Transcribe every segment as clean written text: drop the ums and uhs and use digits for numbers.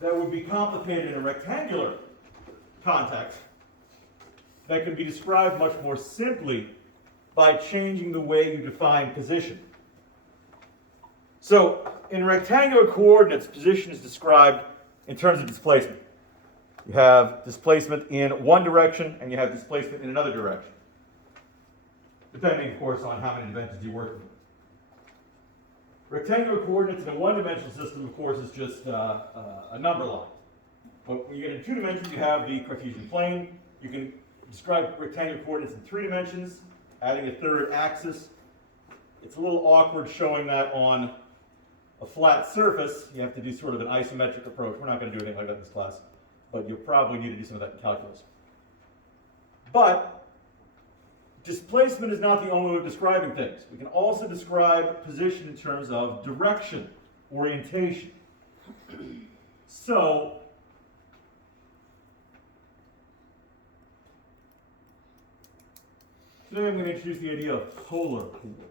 that would be complicated in a rectangular context that can be described much more simply by changing the way you define position. So in rectangular coordinates, position is described in terms of displacement. You have displacement in one direction and you have displacement in another direction, depending, of course, on how many dimensions you're working with. Rectangular coordinates in a one-dimensional system, of course, is just a number line. But when you get in two dimensions, you have the Cartesian plane. You can describe rectangular coordinates in three dimensions, adding a third axis. It's a little awkward showing that on a flat surface. You have to do sort of an isometric approach. We're not going to do anything like that in this class, but you'll probably need to do some of that in calculus. But displacement is not the only way of describing things. We can also describe position in terms of direction, orientation. So, today I'm going to introduce the idea of polar coordinates.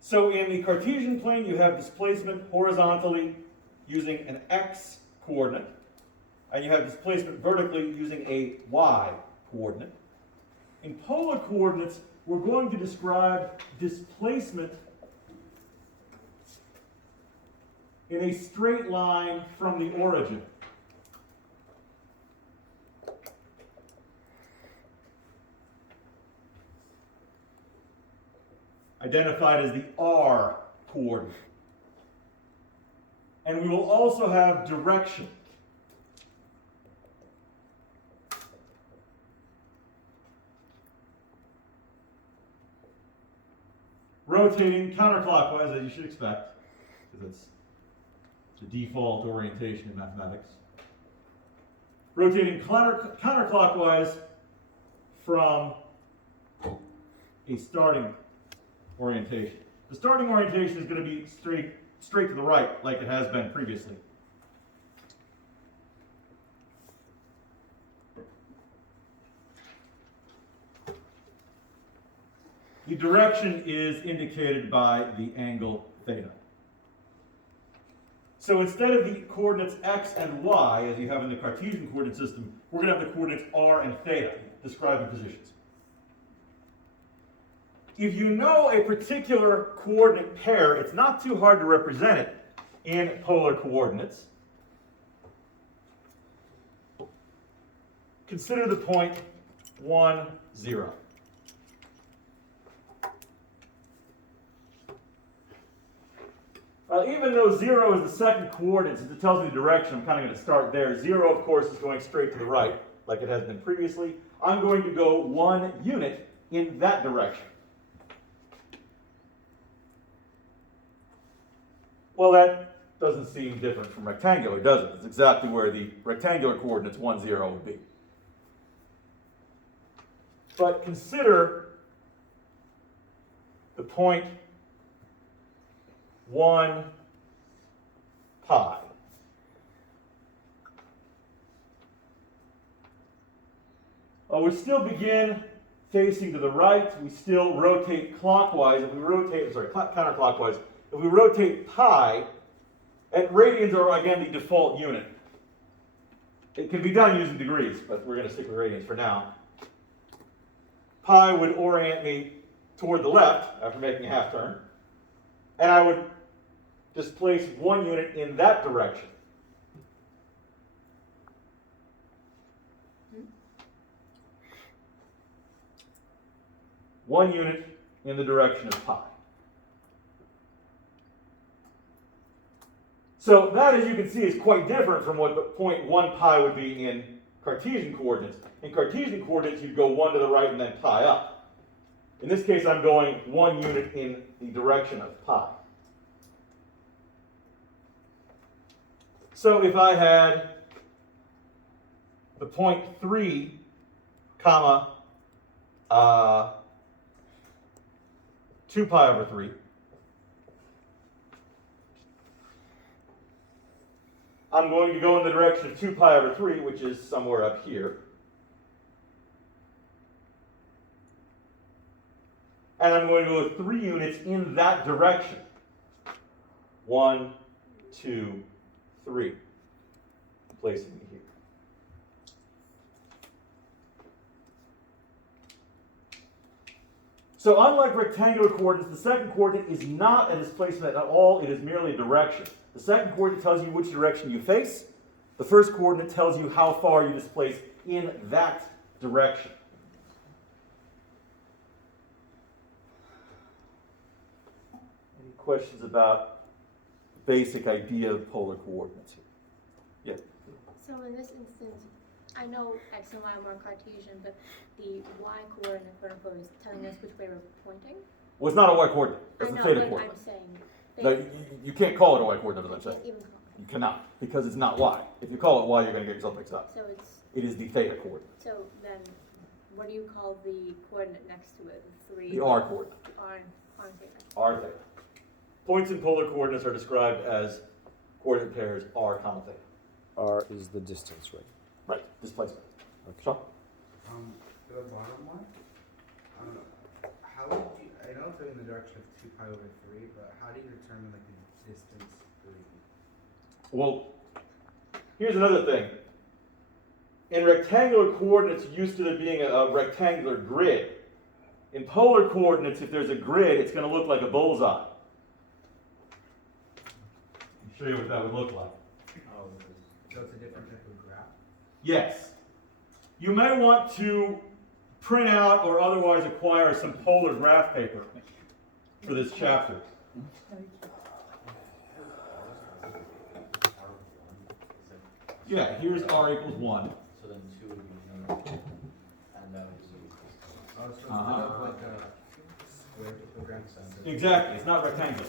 So in the Cartesian plane, you have displacement horizontally using an x coordinate, and you have displacement vertically using a y coordinate. In polar coordinates, we're going to describe displacement in a straight line from the origin. Identified as the r coordinate. And we will also have direction. Rotating counterclockwise, as you should expect, because that's the default orientation in mathematics. Rotating counterclockwise from a starting orientation. The starting orientation is going to be straight to the right, like it has been previously. The direction is indicated by the angle theta. So instead of the coordinates x and y, as you have in the Cartesian coordinate system, we're going to have the coordinates r and theta describing positions. If you know a particular coordinate pair, it's not too hard to represent it in polar coordinates. Consider the point 1, 0. Even though 0 is the second coordinate, since it tells me the direction, I'm kind of going to start there. 0, of course, is going straight to the right, like it has been previously. I'm going to go 1 unit in that direction. Well, that doesn't seem different from rectangular, does it? It's exactly where the rectangular coordinates 1, 0 would be. But consider the point 1 pi. Well, we still begin facing to the right. We still rotate clockwise. If we rotate, counterclockwise. If we rotate pi, and radians are again the default unit. It can be done using degrees, but we're going to stick with radians for now. Pi would orient me toward the left after making a half turn, and I would displace 1 unit in that direction. One unit in the direction of pi. So that, as you can see, is quite different from what the point 1 pi would be in Cartesian coordinates. In Cartesian coordinates, you'd go 1 to the right and then pi up. In this case, I'm going 1 unit in the direction of pi. So if I had the point 3, comma, 2 pi over 3, I'm going to go in the direction of 2 pi over 3, which is somewhere up here. and I'm going to go 3 units in that direction. 1, 2, 3. Placing it here. So unlike rectangular coordinates, the second coordinate is not a displacement at all, it is merely a direction. The second coordinate tells you which direction you face. The first coordinate tells you how far you displace in that direction. Any questions about the basic idea of polar coordinates here? Yeah? So in this instance, I know x and y are more Cartesian, but the y coordinate, quote unquote, is telling us which way we're pointing. Well, it's not a y coordinate. I It's know, a theta but coordinate. I'm saying. No, you can't call it a y coordinate, as I'm I saying. can't even call You cannot, because it's not y. If you call it y, you're going to get yourself mixed up. it. So it's, It is the theta coordinate, so then, what do you call the coordinate next to it? The 3? the r coordinate, R theta. r theta. Points in polar coordinates are described as coordinate pairs r comma theta. R is the distance, right? Right, displacement. Okay. Sean? For the bottom one, how would you, I know it's in the direction of 2 pi over 3, but how do you determine like the distance for the Well, here's another thing. In rectangular coordinates, used to there being a rectangular grid. In polar coordinates, if there's a grid, it's going to look like a bullseye. I'll show you what that would look like. Oh, so it's a different type of graph? Yes. You may want to print out or otherwise acquire some polar graph paper for this chapter. Yeah, here's r equals 1. So then 2 would be number 2, and that would be Oh, so it's like a square graph. Exactly, it's not rectangular.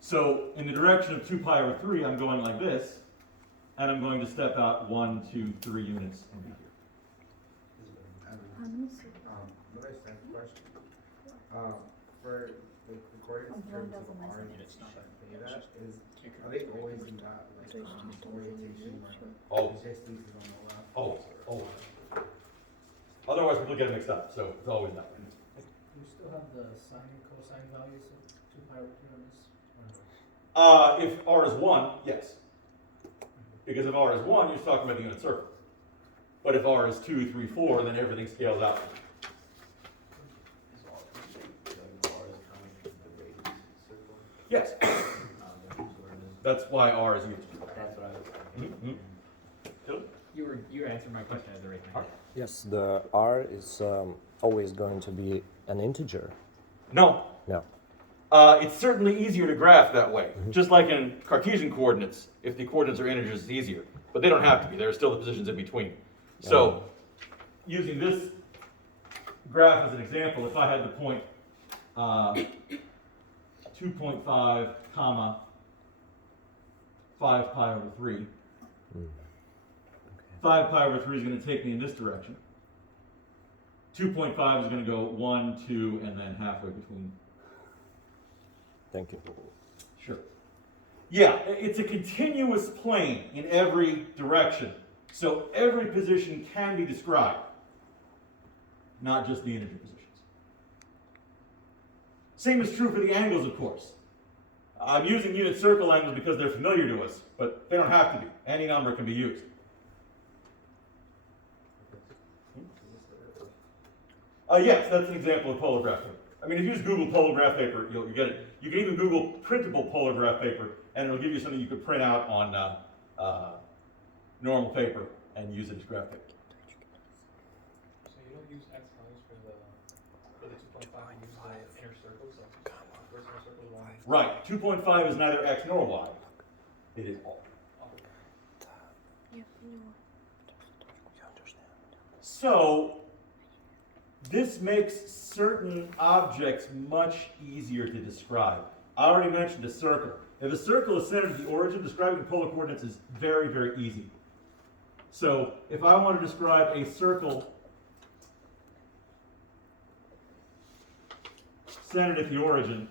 So in the direction of 2 pi over 3, I'm going like this, and I'm going to step out 1, 2, 3 units over here. What I said question. For the coordinates in terms of r and theta, are they always in that like orientation where Oh. the distance is on the left? Oh. Otherwise, people get mixed up, so it's always that way. Do you still have the sine and cosine values of 2 pi over 3 on this? If r is 1, yes. Because if r is 1, you're talking about the unit circle. But if r is 2, 3, 4, then everything scales out. is all like r is kind of the radius circle. Yes, That's what it is. that's why r is used. That's what I was thinking. You were answering my question as a right now. Yes, the R is always going to be an integer. No, No. it's certainly easier to graph that way. Just like in Cartesian coordinates, if the coordinates are integers, it's easier. But they don't have to be. There are still the positions in between. So, using this graph as an example, if I had the point 2.5 comma 5 pi over 3, 5 pi over 3 is going to take me in this direction. 2.5 is going to go 1, 2, and then halfway between. Thank you. Sure. Yeah, it's a continuous plane in every direction. So every position can be described, not just the integer positions. Same is true for the angles, of course. I'm using unit circle angles because they're familiar to us, but they don't have to be. Any number can be used. Yes, that's an example of polar graph paper. I mean, if you use Google polar graph paper, you'll get it. You can even Google printable polar graph paper, and it'll give you something you could print out on normal paper and use it as graph paper. So you don't use x values for the 2.5, you use the inner circles, so first inner circle is 1. Right, 2.5 is neither x nor y. It is all. So, this makes certain objects much easier to describe. I already mentioned a circle. If a circle is centered at the origin, describing the polar coordinates is very, very easy. So, if I want to describe a circle centered at the origin,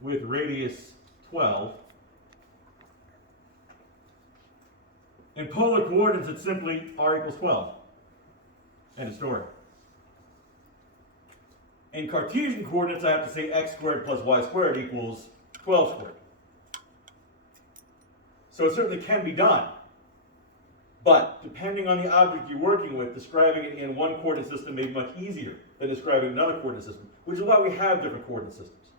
with radius 12, In polar coordinates, it's simply r equals 12. End of story. In Cartesian coordinates, I have to say x squared plus y squared equals 12 squared. So it certainly can be done. But depending on the object you're working with, describing it in one coordinate system may be much easier than describing another coordinate system, which is why we have different coordinate systems.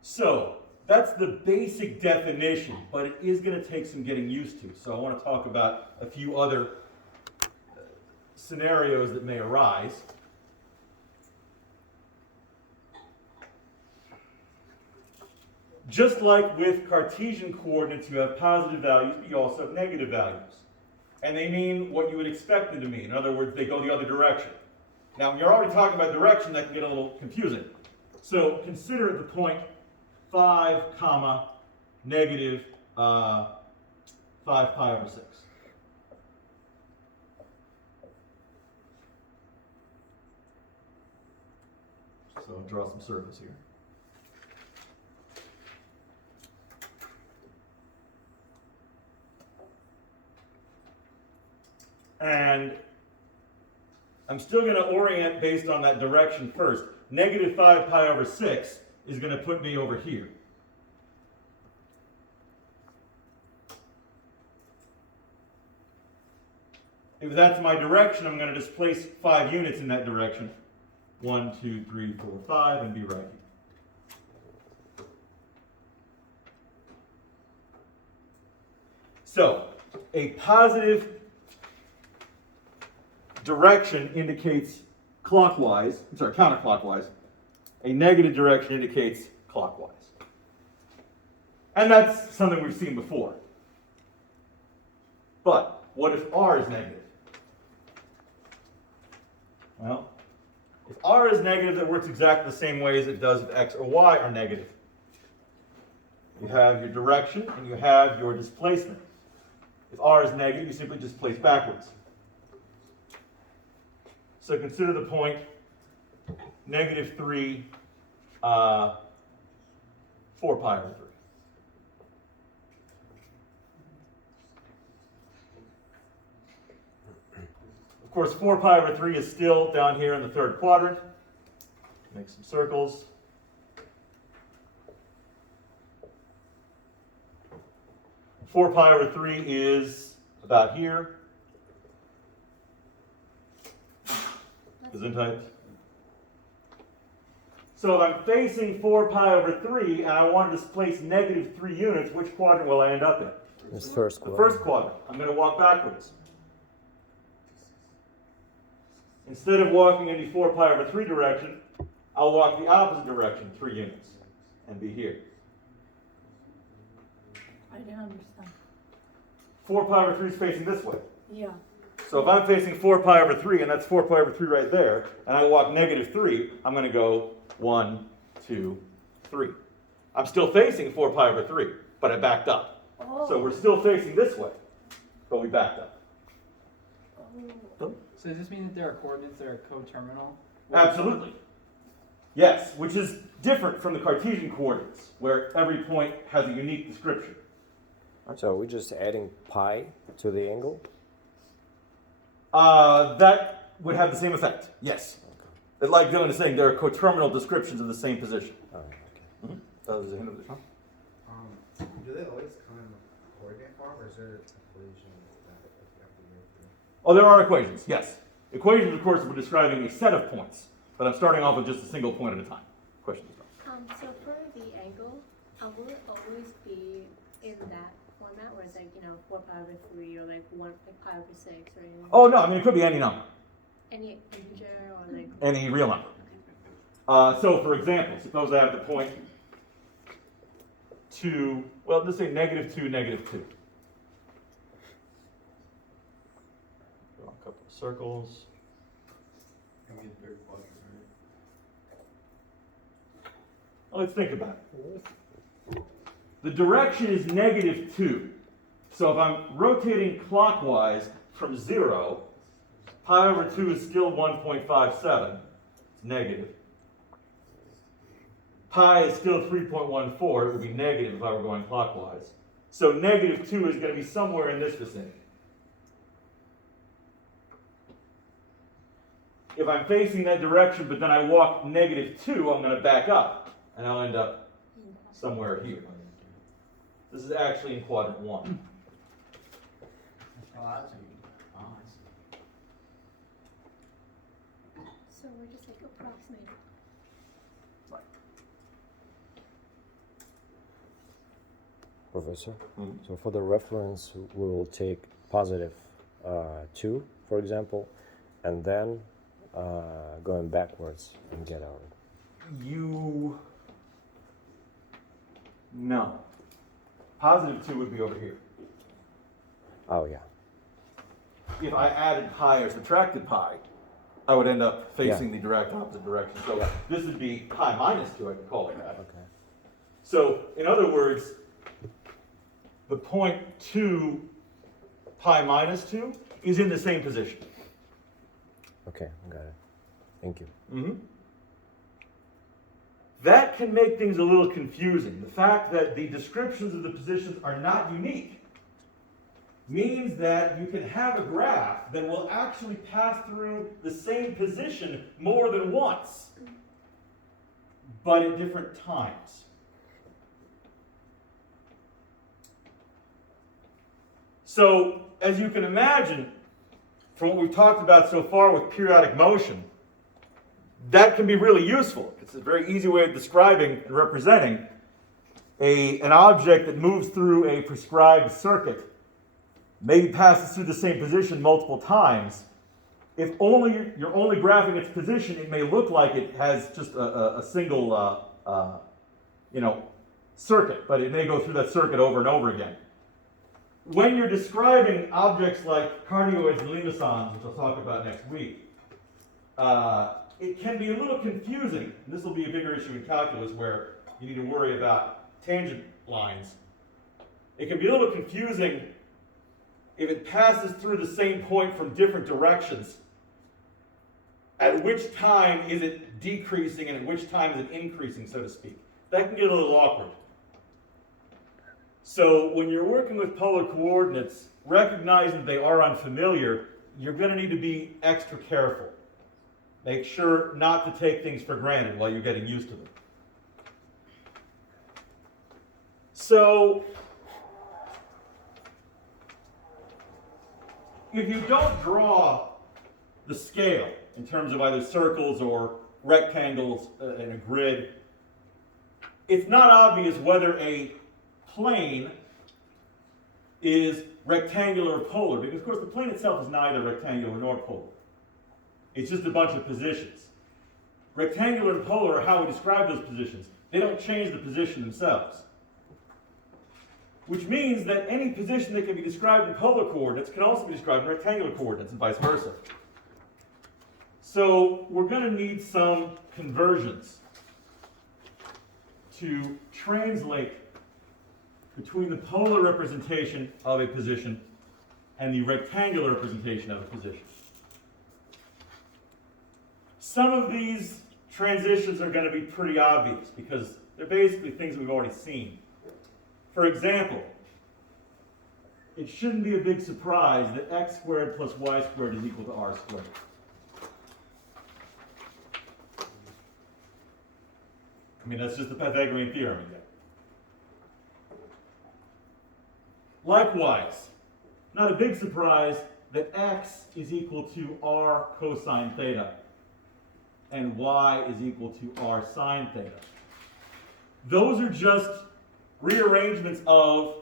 So that's the basic definition, but it is going to take some getting used to. So I want to talk about a few other scenarios that may arise. Just like with Cartesian coordinates, you have positive values, but you also have negative values. And they mean what you would expect them to mean. In other words, they go the other direction. Now, when you're already talking about direction, that can get a little confusing. So consider the point 5, comma, negative 5 pi over 6. So I'll draw some circles here. And I'm still going to orient based on that direction first. Negative 5 pi over 6 is going to put me over here. If that's my direction, I'm going to displace 5 units in that direction. 1, 2, 3, 4, 5, and be right here. So, a positive direction indicates counterclockwise. A negative direction indicates clockwise. And that's something we've seen before. But what if r is negative? Well, if r is negative, that works exactly the same way as it does if x or y are negative. You have your direction and you have your displacement. If r is negative, you simply displace backwards. So consider the point negative 3, 4 pi over 3. Of course, 4 pi over 3 is still down here in the third quadrant. Make some circles. Four pi over 3 is about here. Gesundheit. So if I'm facing 4 pi over 3 and I want to displace negative 3 units, which quadrant will I end up in? This first The quadrant. first quadrant. I'm going to walk backwards. Instead of walking in the 4 pi over 3 direction, I'll walk the opposite direction, 3 units, and be here. I didn't understand. 4 pi over 3 is facing this way. Yeah. So if I'm facing 4 pi over 3, and that's 4 pi over 3 right there, and I walk negative 3, I'm going to go 1, 2, 3. I'm still facing 4 pi over 3, but I backed up. Oh. So we're still facing this way, but we backed up. Oh. So does this mean that there are coordinates that are coterminal? Absolutely. Yes, which is different from the Cartesian coordinates, where every point has a unique description. So we're just adding pi to the angle? That would have the same effect, yes. It's like Dylan is saying, there are coterminal descriptions of the same position. Oh, okay. Mm-hmm. That was the end of the talk. Do they always come in coordinate form, or is there equations that you have to go through? Oh, there are equations, yes. Equations, of course, we're describing a set of points, but I'm starting off with just a single point at a time. Questions? So for the angle, will it always be in that format where it's like, 4 pi over 3 or like 1 pi over 6 or anything? Oh, no, I mean, it could be any number, Any integer or like? any real number. So, for example, suppose I have the point 2, well, let's say negative 2, negative 2. Draw a couple of circles. Can be the third quadrant, right? Well, let's think about it. The direction is negative 2. So if I'm rotating clockwise from 0, pi over 2 is still 1.57. It's negative. Pi is still 3.14. It would be negative if I were going clockwise. So negative 2 is going to be somewhere in this vicinity. If I'm facing that direction, but then I walk negative 2, I'm going to back up, and I'll end up somewhere here. This is actually in quadrant 1. Oh, I see. Oh, I see. So we're just like approximating. Professor. Mhm. So for the reference, we will take positive 2, for example, and then going backwards and get out. No. Positive 2 would be over here. Oh yeah. If I added pi or subtracted pi, I would end up facing the direct opposite direction. So this would be pi minus 2, I could call it that. Okay. So, in other words, the point 2 pi minus 2 is in the same position. Okay, got it. Thank you. Mm-hmm. That can make things a little confusing. The fact that the descriptions of the positions are not unique means that you can have a graph that will actually pass through the same position more than once, but at different times. So, as you can imagine, from what we've talked about so far with periodic motion, that can be really useful. It's a very easy way of describing and representing an object that moves through a prescribed circuit, maybe passes through the same position multiple times. If you're only graphing its position, it may look like it has just a single circuit, but it may go through that circuit over and over again. When you're describing objects like cardioids and limaçons, which I'll talk about next week, it can be a little confusing. And this will be a bigger issue in calculus where you need to worry about tangent lines. It can be a little confusing if it passes through the same point from different directions. At which time is it decreasing and at which time is it increasing, so to speak? That can get a little awkward. So when you're working with polar coordinates, recognizing that they are unfamiliar, you're going to need to be extra careful. Make sure not to take things for granted while you're getting used to them. So, if you don't draw the scale in terms of either circles or rectangles in a grid, it's not obvious whether a plane is rectangular or polar, because of course the plane itself is neither rectangular nor polar. It's just a bunch of positions. Rectangular and polar are how we describe those positions. They don't change the position themselves. Which means that any position that can be described in polar coordinates can also be described in rectangular coordinates and vice versa. So we're going to need some conversions to translate between the polar representation of a position and the rectangular representation of a position. Some of these transitions are going to be pretty obvious because they're basically things we've already seen. For example, it shouldn't be a big surprise that x squared plus y squared is equal to r squared. I mean, that's just the Pythagorean theorem again. Likewise, not a big surprise that x is equal to r cosine theta and y is equal to r sine theta. Those are just rearrangements of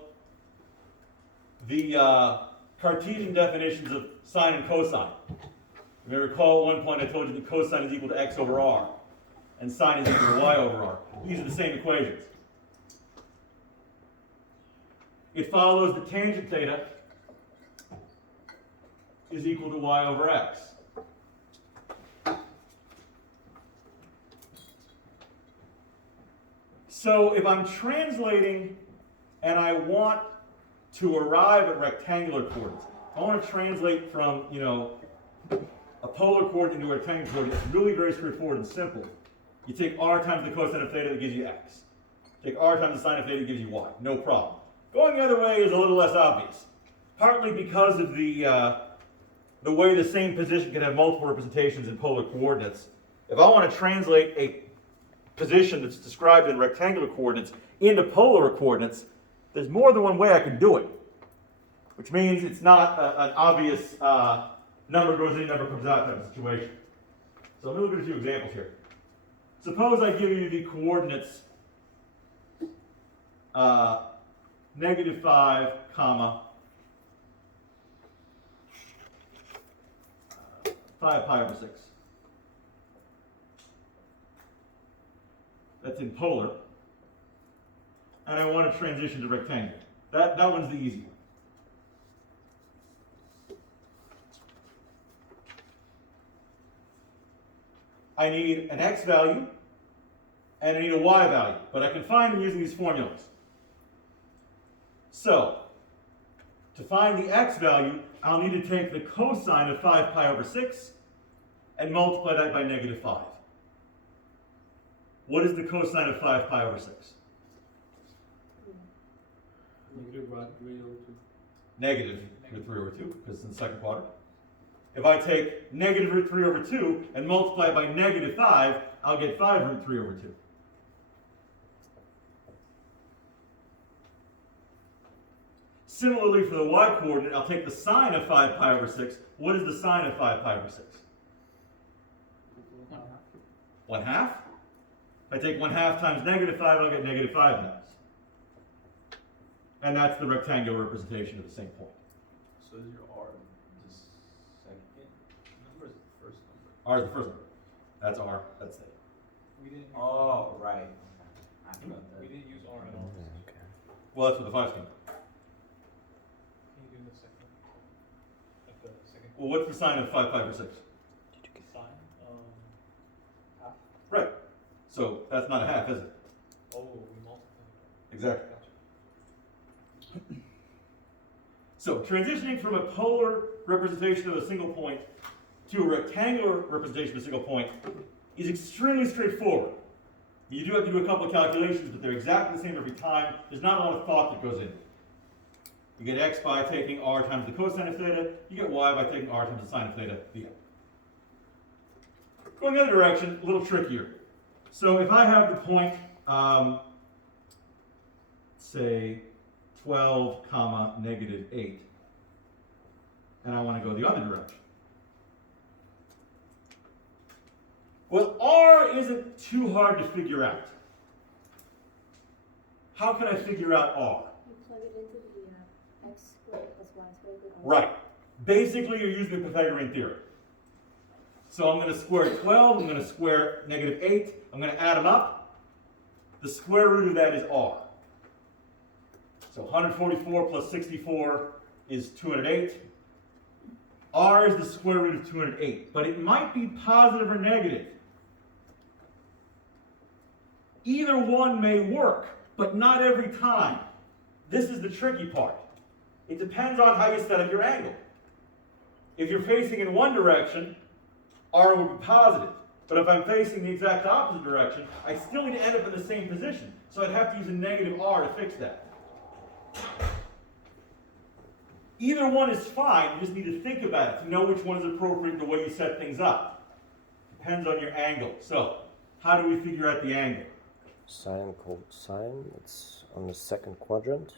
the Cartesian definitions of sine and cosine. You may recall at one point I told you that cosine is equal to x over r and sine is equal to y over r. These are the same equations. It follows that tangent theta is equal to y over x. So if I'm translating and I want to arrive at rectangular coordinates, I want to translate from, a polar coordinate into a rectangular coordinate. It's really very straightforward and simple. You take r times the cosine of theta, that gives you x. Take r times the sine of theta, that gives you y. No problem. Going the other way is a little less obvious, partly because of the way the same position can have multiple representations in polar coordinates. If I want to translate a position that's described in rectangular coordinates into polar coordinates, there's more than one way I can do it, which means it's not an obvious number goes in, number comes out type of situation. So let me look at a few examples here. Suppose I give you the coordinates -5, comma 5 pi over 6. That's in polar. And I want to transition to rectangular. That one's the easy one. I need an x value and I need a y value, but I can find them using these formulas. So, to find the x value, I'll need to take the cosine of 5 pi over 6 and multiply that by -5. What is the cosine of 5 pi over 6? Negative root 3 over 2. Negative root 3 over 2, because it's in the second quadrant. If I take negative root 3 over 2 and multiply it by -5, I'll get 5 root 3 over 2. Similarly, for the y-coordinate, I'll take the sine of 5 pi over 6. What is the sine of 5 pi over 6? 1/2. If I take 1/2 times -5, I'll get -5 and that's the rectangular representation of the same point. So is your R the second number or is it the first number? R is the first number. That's R. That's theta. We didn't. Oh, right. I forgot that. We didn't use R at all. Okay. Well, that's what the 5's going to be. Can you do the second? Like the second. Well, what's the sine of 5 pi over 6? Sine. Half. Right. So that's not a half, is it? Oh, we multiplied. Exactly. Gotcha. So transitioning from a polar representation of a single point to a rectangular representation of a single point is extremely straightforward. You do have to do a couple of calculations, but they're exactly the same every time. There's not a lot of thought that goes into it. You get x by taking r times the cosine of theta. You get y by taking r times the sine of theta. The end. Going the other direction, a little trickier. So if I have the point, say 12, comma, -8, and I want to go the other direction. Well, r isn't too hard to figure out. How can I figure out r? You plug it into the x squared plus y squared equals r. Right. Basically, you're using the Pythagorean theorem. So I'm going to square 12, I'm going to square -8, I'm going to add them up. The square root of that is r. So 144 plus 64 is 208. R is the square root of 208, but it might be positive or negative. Either one may work, but not every time. This is the tricky part. It depends on how you set up your angle. If you're facing in one direction, R would be positive. But if I'm facing the exact opposite direction, I still need to end up in the same position. So I'd have to use a negative R to fix that. Either one is fine, you just need to think about it to know which one is appropriate the way you set things up. Depends on your angle. So, how do we figure out the angle? Sine cosine, it's on the second quadrant.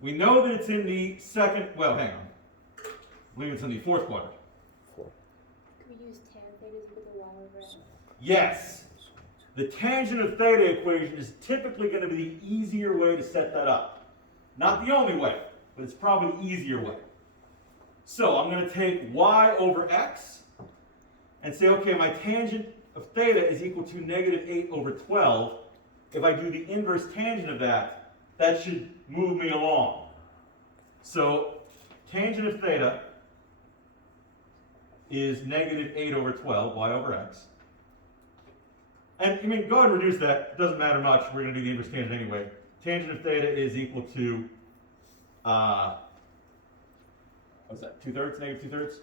We know that it's in the second, well, hang on. I believe it's in the fourth quadrant. 4. Could we use tan theta is equal to y over x? Yes. The tangent of theta equation is typically going to be the easier way to set that up. Not the only way, but it's probably the easier way. So I'm going to take y over x and say, okay, my tangent of theta is equal to -8 over 12. If I do the inverse tangent of that, that should move me along. So tangent of theta is -8 over 12, y over x. And I mean, go ahead and reduce that. It doesn't matter much. We're going to do the inverse tangent anyway. Tangent of theta is equal to, what's that, 2/3, -2/3?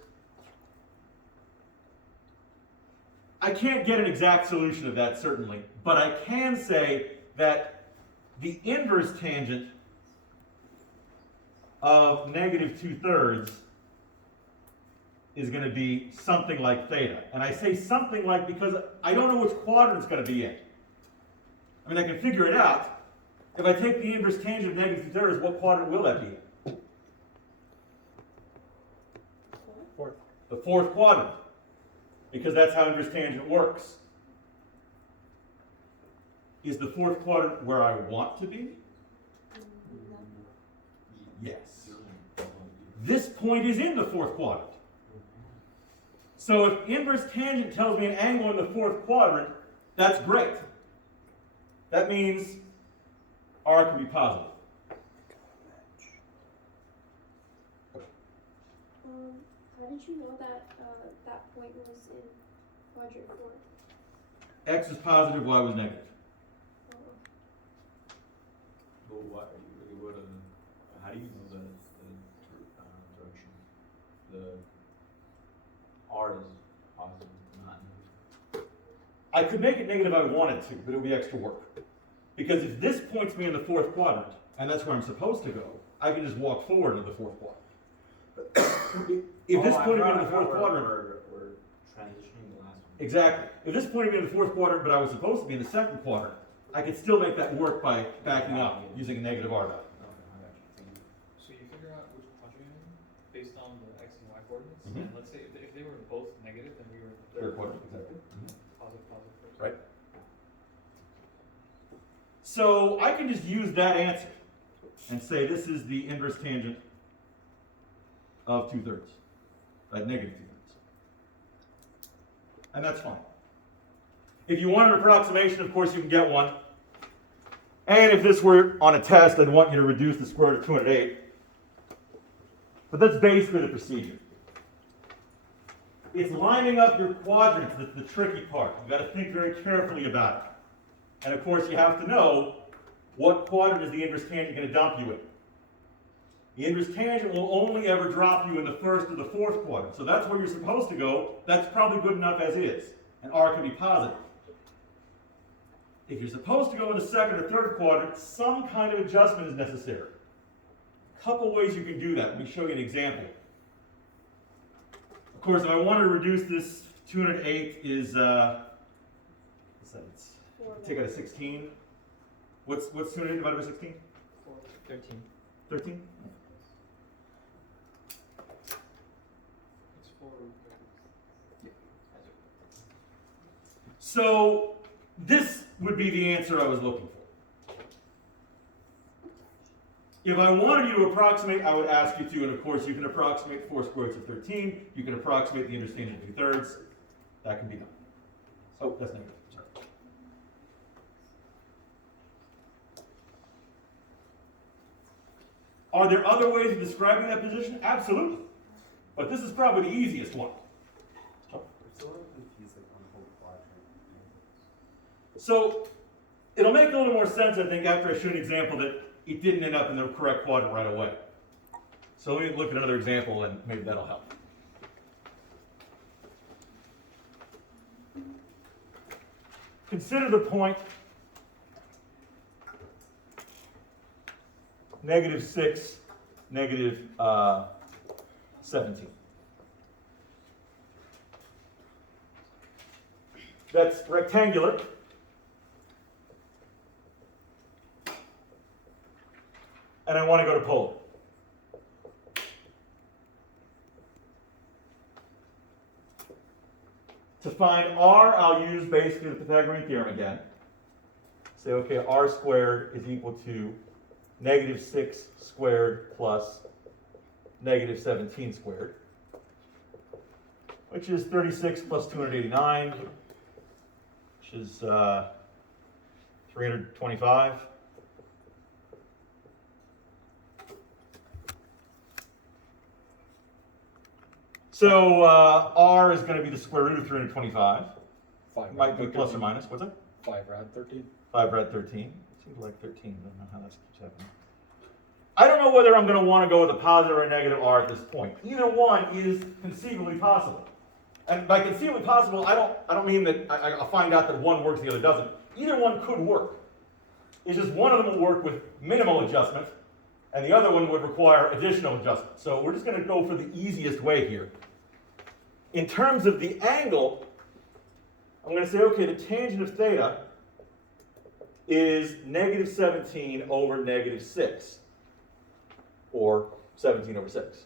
I can't get an exact solution of that, certainly, but I can say that the inverse tangent of negative 2/3 is going to be something like theta. And I say something like because I don't know which quadrant it's going to be in. I mean, I can figure it out. If I take the inverse tangent of negative 2/3, what quadrant will that be in? Fourth. The fourth quadrant. Because that's how inverse tangent works. Is the fourth quadrant where I want to be? Yes. This point is in the fourth quadrant. So if inverse tangent tells me an angle in the fourth quadrant, that's great. That means R can be positive. How did you know that that point was in quadrant 4? X is positive, Y was negative. But what, how do you know the direction? The R is positive, not negative. I could make it negative if I wanted to, but it would be extra work. Because if this points me in the fourth quadrant, and that's where I'm supposed to go, I can just walk forward into the fourth quadrant. If this pointed me in the fourth quadrant... We're transitioning the last one. Exactly. If this pointed me in the fourth quadrant, but I was supposed to be in the second quadrant, I could still make that work by backing up using a negative R value. Okay, I got you. Thank you. So you figure out which quadrant you're in based on the x and y coordinates, Mhm. and let's say if they were both negative, then we were in the Third quadrant, exactly. positive first. Right. So I can just use that answer and say this is the inverse tangent of 2/3, right? Negative 2/3. And that's fine. If you want an approximation, of course you can get one. And if this were on a test, I'd want you to reduce the square root of 208. But that's basically the procedure. It's lining up your quadrants that's the tricky part. You've got to think very carefully about it. And of course, you have to know what quadrant is the inverse tangent going to dump you in. The inverse tangent will only ever drop you in the first or the fourth quadrant. So that's where you're supposed to go. That's probably good enough as is. And R can be positive. If you're supposed to go in the second or third quadrant, some kind of adjustment is necessary. A couple ways you can do that. Let me show you an example. Of course, if I want to reduce this 208 is, what's that? Take out a 16. What's 208 divided by 16? 13. 13? It's 4 root 30. So this would be the answer I was looking for. If I wanted you to approximate, I would ask you to, and of course you can approximate 4 square roots of 13. You can approximate the inverse tangent of 2/3. That can be done. Oh, that's negative. Sorry. Are there other ways of describing that position? Absolutely. But this is probably the easiest one. I'm still a little confused on the whole quadrant. So it'll make a little more sense, I think, after I show an example that it didn't end up in the correct quadrant right away. So let me look at another example and maybe that'll help. Consider the point -6, -17. That's rectangular. And I want to go to polar. To find R, I'll use basically the Pythagorean theorem again. Say, okay, R squared is equal to -6 squared plus -17 squared, which is 36 plus 289, which is 325. So R is going to be the square root of 325. Might be plus or minus. What's that? 5 rad 13. 5 rad 13. Seems like 13. I don't know how that keeps happening. I don't know whether I'm going to want to go with a positive or a negative R at this point. Either one is conceivably possible. And by conceivably possible, I don't mean that I'll find out that one works, the other doesn't. Either one could work. It's just one of them will work with minimal adjustment, and the other one would require additional adjustment. So we're just going to go for the easiest way here. In terms of the angle, I'm going to say, okay, the tangent of theta is negative 17 over negative 6, or 17 over 6.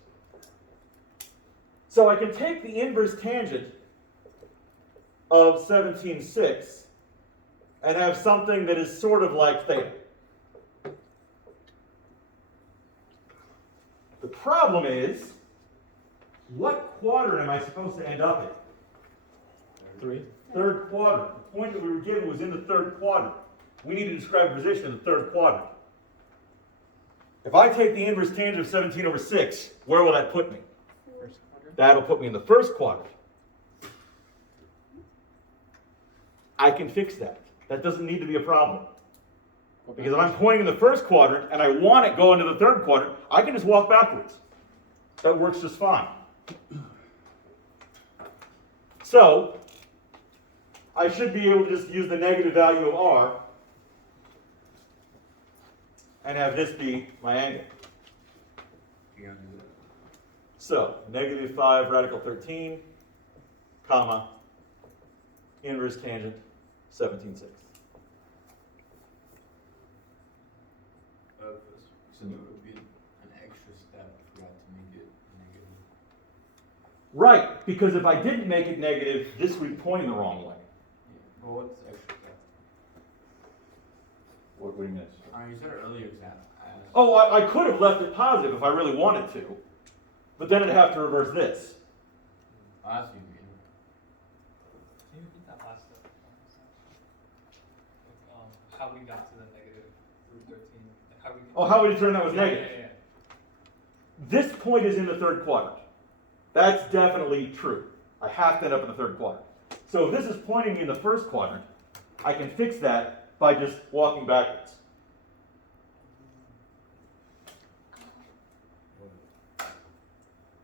So I can take the inverse tangent of 17/6 and have something that is sort of like theta. The problem is, what quadrant am I supposed to end up in? 3. Third quadrant. The point that we were given was in the third quadrant. We need to describe a position in the third quadrant. If I take the inverse tangent of 17 over 6, where will that put me? First quadrant. That'll put me in the first quadrant. I can fix that. That doesn't need to be a problem. Because if I'm pointing in the first quadrant and I want it going into the third quadrant, I can just walk backwards. That works just fine. So, I should be able to just use the negative value of r and have this be my angle. So, negative 5 radical 13, comma, inverse tangent 17/6. So it would be an extra step if we had to make it negative. Right, because if I didn't make it negative, this would point in the wrong way. Yeah. But what's the extra step? What do you mean? You said earlier example. Oh, I could have left it positive if I really wanted to, but then I'd have to reverse this. I'll ask you again. Can you repeat that last step? How we got to the negative root 13? Like how we? Oh, how would you determine that was Yeah, negative? yeah. This point is in the third quadrant. That's definitely true. I have to end up in the third quadrant. So if this is pointing me in the first quadrant, I can fix that by just walking backwards.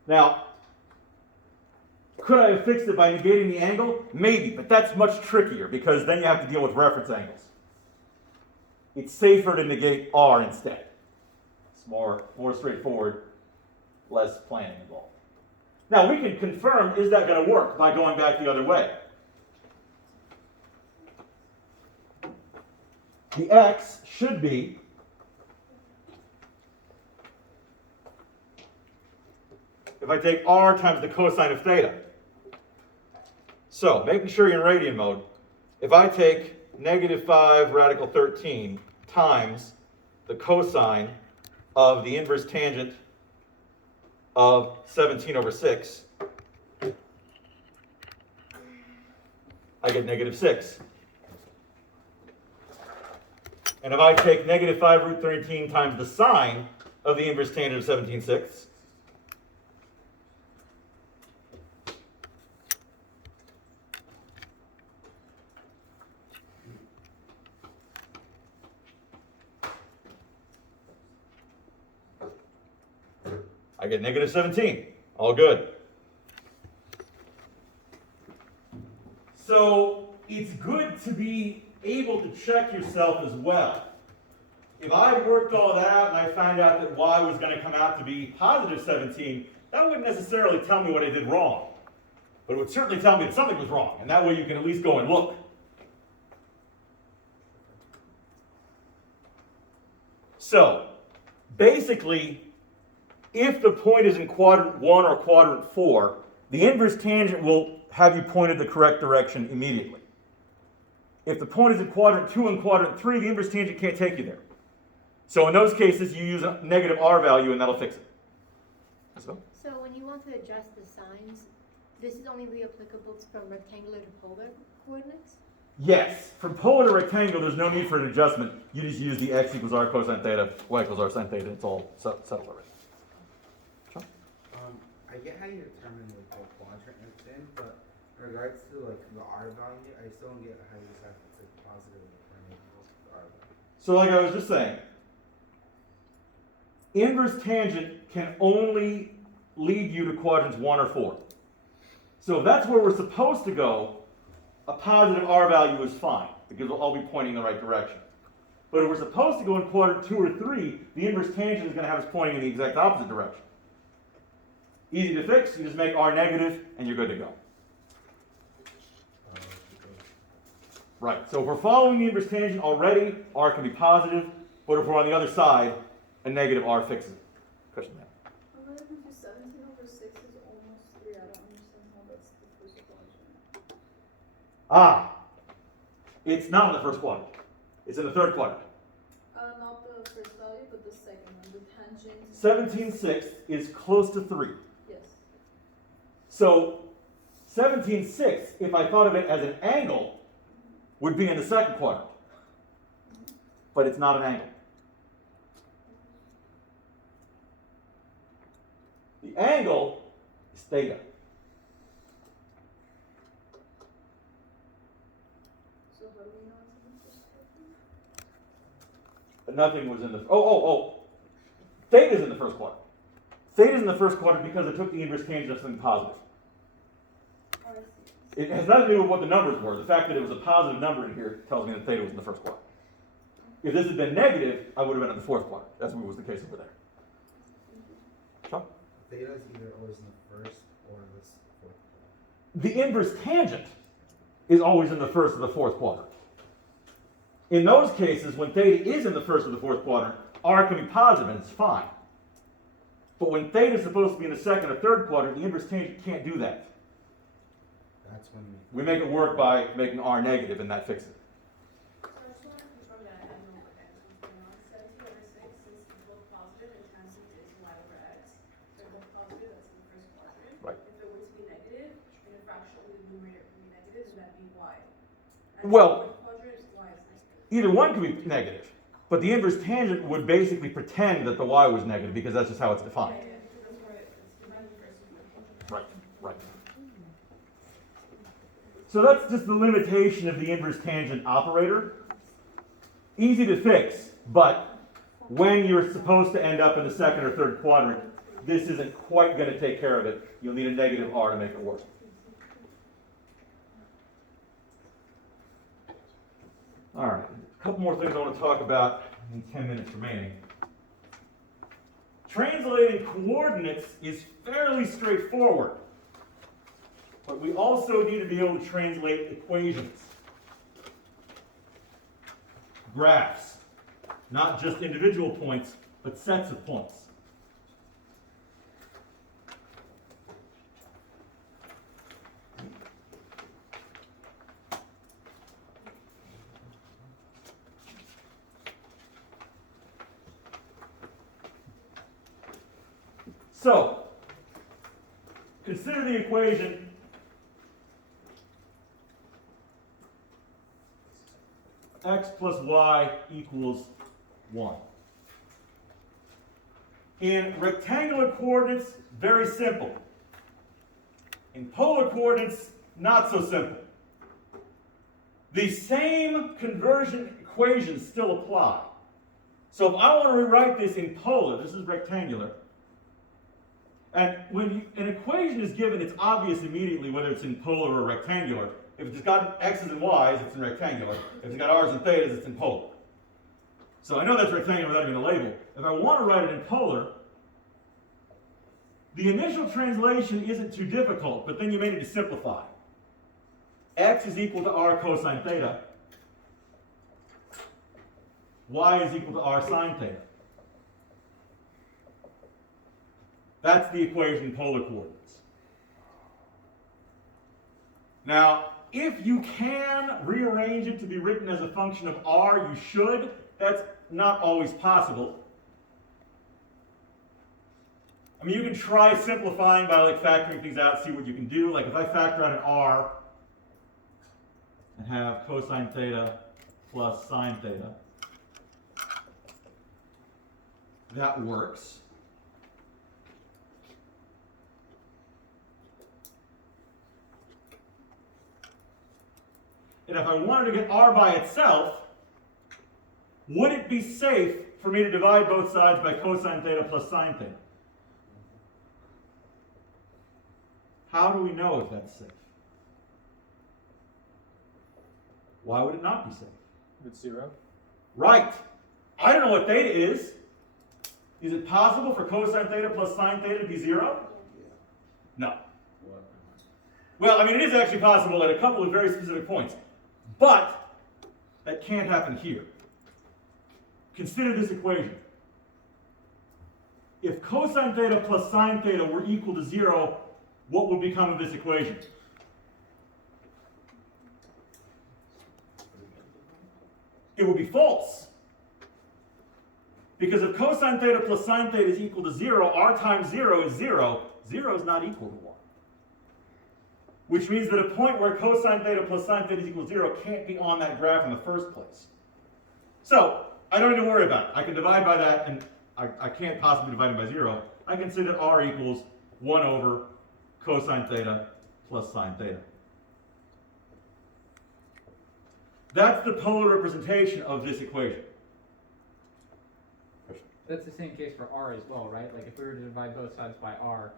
Now, could I have fixed it by negating the angle? Maybe, but that's much trickier because then you have to deal with reference angles. It's safer to negate r instead. It's more straightforward, less planning involved. Now we can confirm, is that going to work by going back the other way? The x should be if I take r times the cosine of theta. So, making sure you're in radian mode, if I take negative 5 radical 13 times the cosine of the inverse tangent of 17 over 6, I get negative 6. And if I take negative 5 root 13 times the sine of the inverse tangent of 17/6, I get negative 17. All good. So it's good to be able to check yourself as well. If I worked all that out and I found out that y was going to come out to be positive 17, that wouldn't necessarily tell me what I did wrong. But it would certainly tell me that something was wrong. And that way you can at least go and look. So, basically, if the point is in quadrant 1 or quadrant 4, the inverse tangent will have you pointed the correct direction immediately. If the point is in quadrant 2 and quadrant 3, the inverse tangent can't take you there. So in those cases, you use a negative r value and that'll fix it. So when you want to adjust the signs, this is only really applicable from rectangular to polar coordinates? yes, from polar to rectangle, there's no need for an adjustment. You just use the x equals r cosine theta, y equals r sin theta. It's all settled already. I get how you determine like what quadrant it's in, but in regards to like the r value, I still don't get how you decide if it's like positive or negative the r value. So like I was just saying, inverse tangent can only lead you to quadrants 1 or 4. So if that's where we're supposed to go, a positive r value is fine, because we'll all be pointing in the right direction. But if we're supposed to go in quadrant 2 or 3, the inverse tangent is going to have us pointing in the exact opposite direction. Easy to fix, you just make r negative and you're good to go. Right, so if we're following the inverse tangent already, r can be positive, but if we're on the other side, a negative r fixes it. Question there. I'm really confused. 17/6 is almost 3. I don't understand how that's the first quadrant. Ah, it's not in the first quadrant. It's in the third quadrant. Not the first value, but the second one. The tangent. 17/6 is close to 3. Yes. So 17/6, if I thought of it as an angle, would be in the second quadrant. But it's not an angle. The angle is theta. So how do we know it's in the first quadrant? But nothing was in the. Theta's in the first quadrant. Theta's in the first quadrant because I took the inverse tangent of something positive. Oh, I see. It has nothing to do with what the numbers were. The fact that it was a positive number in here tells me that theta was in the first quadrant. If this had been negative, I would have been in the fourth quadrant. That's what was the case over there. Sean? Theta is either always in the first or the fourth. The inverse tangent is always in the first or the fourth quadrant. In those cases, when theta is in the first or the fourth quadrant, r can be positive and it's fine. But when theta is supposed to be in the second or third quadrant, the inverse tangent can't do that. That's when We make it work by making r negative, and that fixes it. So I just want to confirm that I have no x going on. 17/6, since both positive and tangent is y over x, they're both positive, that's in the first quadrant. Right. If it were to be negative, and the fraction of the numerator would be negative, then that'd be y. And Well- the fourth quadrant, y is negative. Either one could be negative, but the inverse tangent would basically pretend that the y was negative because that's just how it's defined. Yeah, that's why it's divided first and second. Right, right. So that's just the limitation of the inverse tangent operator. Easy to fix, but when you're supposed to end up in the second or third quadrant, this isn't quite going to take care of it. You'll need a negative r to make it work. All right, a couple more things I want to talk about in 10 minutes remaining. Translating coordinates is fairly straightforward. But we also need to be able to translate equations, graphs, not just individual points, but sets of points. So, consider the equation x plus y equals 1. In rectangular coordinates, very simple. In polar coordinates, not so simple. The same conversion equations still apply. So if I want to rewrite this in polar, this is rectangular, and when an equation is given, it's obvious immediately whether it's in polar or rectangular. If it's got x's and y's, it's in rectangular. If it's got r's and thetas, it's in polar. So I know that's rectangular without even a label. If I want to write it in polar, the initial translation isn't too difficult, but then you may need to simplify. X is equal to r cosine theta. Y is equal to r sine theta. That's the equation in polar coordinates. Now, if you can rearrange it to be written as a function of r, you should. That's not always possible. I mean, you can try simplifying by like factoring things out, see what you can do. Like if I factor out an r and have cosine theta plus sine theta, that works. And if I wanted to get r by itself, would it be safe for me to divide both sides by cosine theta plus sine theta? How do we know if that's safe? Why would it not be safe? If it's 0. Right. I don't know what theta is. Is it possible for cosine theta plus sine theta to be 0? No. What? Well, I mean, it is actually possible at a couple of very specific points. But that can't happen here. Consider this equation. If cosine theta plus sine theta were equal to 0, what would become of this equation? It would be false. Because if cosine theta plus sine theta is equal to 0, r times 0 is 0. 0 is not equal to 1. Which means that a point where cosine theta plus sine theta is equal to 0 can't be on that graph in the first place. So, I don't need to worry about it. I can divide by that, and I can't possibly divide it by 0. I can say that r equals 1 over cosine theta plus sine theta. That's the polar representation of this equation. That's the same case for r as well, right? Like if we were to divide both sides by r,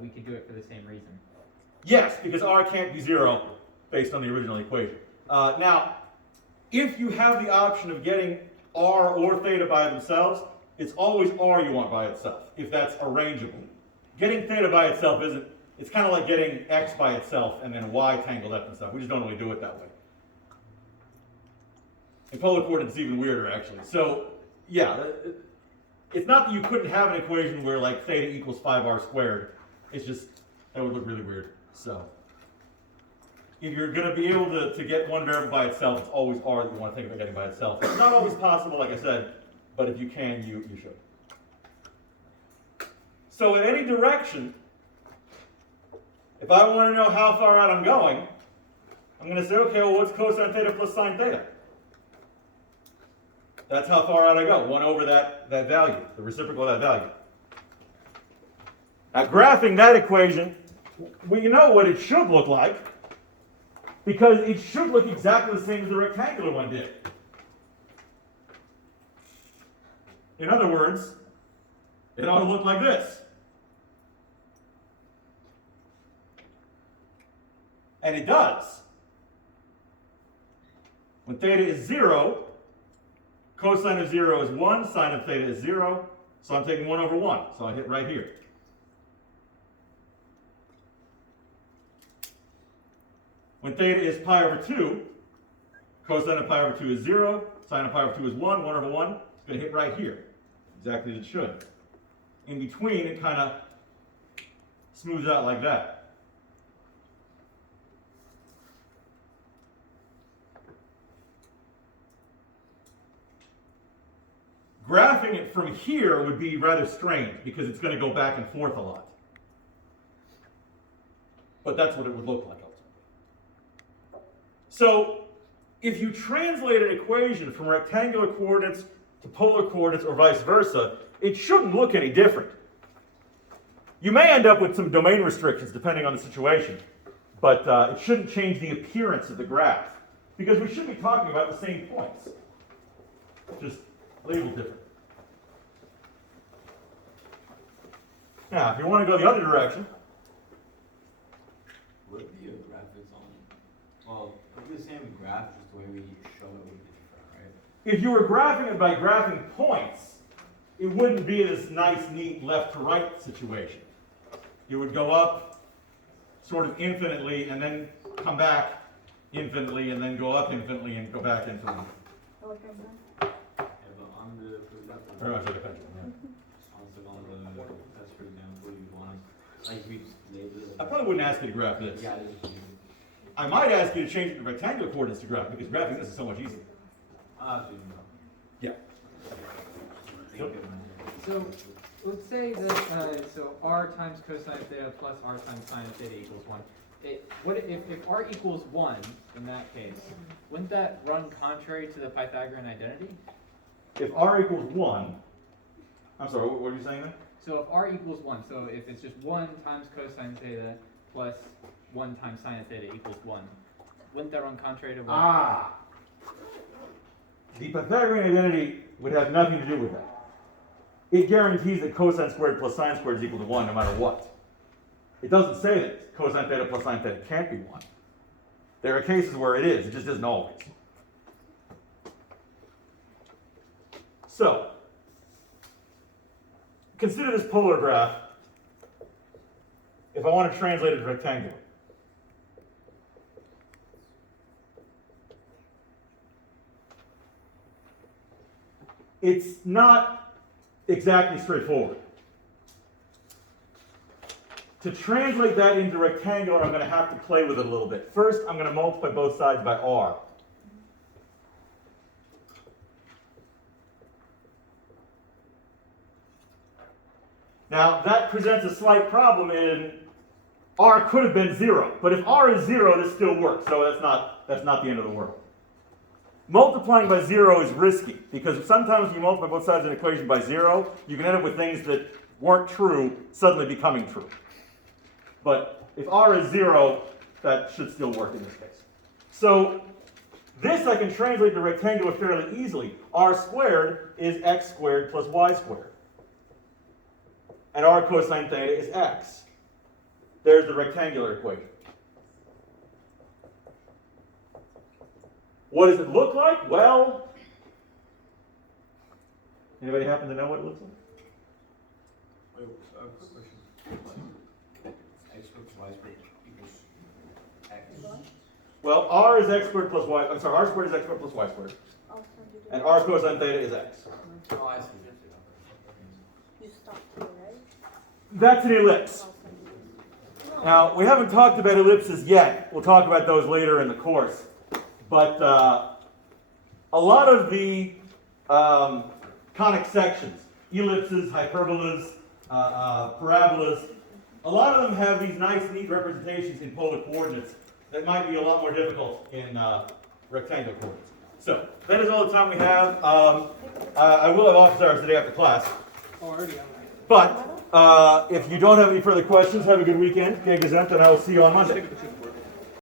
we could do it for the same reason. Yes, because r can't be 0 based on the original equation. Now, if you have the option of getting r or theta by themselves, it's always r you want by itself, if that's arrangeable. Getting theta by itself isn't, it's kind of like getting x by itself and then y tangled up and stuff. We just don't really do it that way. In polar coordinates, it's even weirder, actually. So, yeah, it's not that you couldn't have an equation where, like, theta equals 5r squared. It's just, that would look really weird. So, if you're going to be able to get one variable by itself, it's always r that you want to think about getting by itself. It's not always possible, like I said, but if you can, you should. So, in any direction, if I want to know how far out I'm going, I'm going to say, okay, well, what's cosine theta plus sine theta? That's how far out I go, 1 over that value, the reciprocal of that value. Now, graphing that equation, we know what it should look like, because it should look exactly the same as the rectangular one did. In other words, it ought to look like this. And it does. When theta is 0, cosine of 0 is 1, sine of theta is 0, so I'm taking 1 over 1, so I hit right here. When theta is pi over 2, cosine of pi over 2 is 0, sine of pi over 2 is 1, 1 over 1, it's going to hit right here, exactly as it should. In between, it kind of smooths out like that. Graphing it from here would be rather strange because it's going to go back and forth a lot. But that's what it would look like ultimately. So, if you translate an equation from rectangular coordinates to polar coordinates or vice versa, it shouldn't look any different. You may end up with some domain restrictions depending on the situation, but it shouldn't change the appearance of the graph because we should be talking about the same points, just labeled different. Now, if you want to go the other direction, Would it be a graph it's on? Well, it would be the same graph, just the way we show it would be different, right? if you were graphing it by graphing points, it wouldn't be this nice, neat left to right situation. It would go up sort of infinitely and then come back infinitely and then go up infinitely and go back infinitely. Yeah, but on the, for example, Very much like a pendulum, yeah. on the test, for example, you want to, like, we just label it. I probably wouldn't ask you to graph this. Yeah, it is. I might ask you to change it to rectangular coordinates to graph because graphing this is so much easier. So you know. Yeah. Yep. So let's say that so r times cosine theta plus r times sine of theta equals 1. What if r equals 1 in that case? Wouldn't that run contrary to the Pythagorean identity? If r equals 1, I'm sorry, what were you saying there? So if r equals 1, so if it's just 1 times cosine theta plus 1 times sine of theta equals 1, wouldn't that run contrary to 1? Ah! The Pythagorean identity would have nothing to do with that. It guarantees that cosine squared plus sine squared is equal to 1 no matter what. It doesn't say that cosine theta plus sine theta can't be 1. There are cases where it is, it just isn't always. So, consider this polar graph if I want to translate it to rectangular. It's not exactly straightforward. To translate that into rectangular, I'm going to have to play with it a little bit. First, I'm going to multiply both sides by r. Now, that presents a slight problem in r could have been 0. But if r is 0, this still works, so that's not the end of the world. Multiplying by 0 is risky, because sometimes when you multiply both sides of an equation by 0, you can end up with things that weren't true suddenly becoming true. But if r is 0, that should still work in this case. So this I can translate to rectangular fairly easily. R squared is x squared plus y squared. And r cosine theta is x. There's the rectangular equation. What does it look like? Well, anybody happen to know what it looks like? Wait, quick question. X squared plus y squared equals x. Well, r is x squared plus y, I'm sorry, r squared is x squared plus y squared. And r cosine theta is x. Oh, I see. You stopped here, right? That's an ellipse. Now, we haven't talked about ellipses yet. We'll talk about those later in the course. But a lot of the conic sections, ellipses, hyperbolas, parabolas, a lot of them have these nice, neat representations in polar coordinates that might be a lot more difficult in rectangular coordinates. So, that is all the time we have. I will have office hours today after class. Already on But if you don't have any further questions, have a good weekend. Okay, Gesundheit, and I will see you on Monday.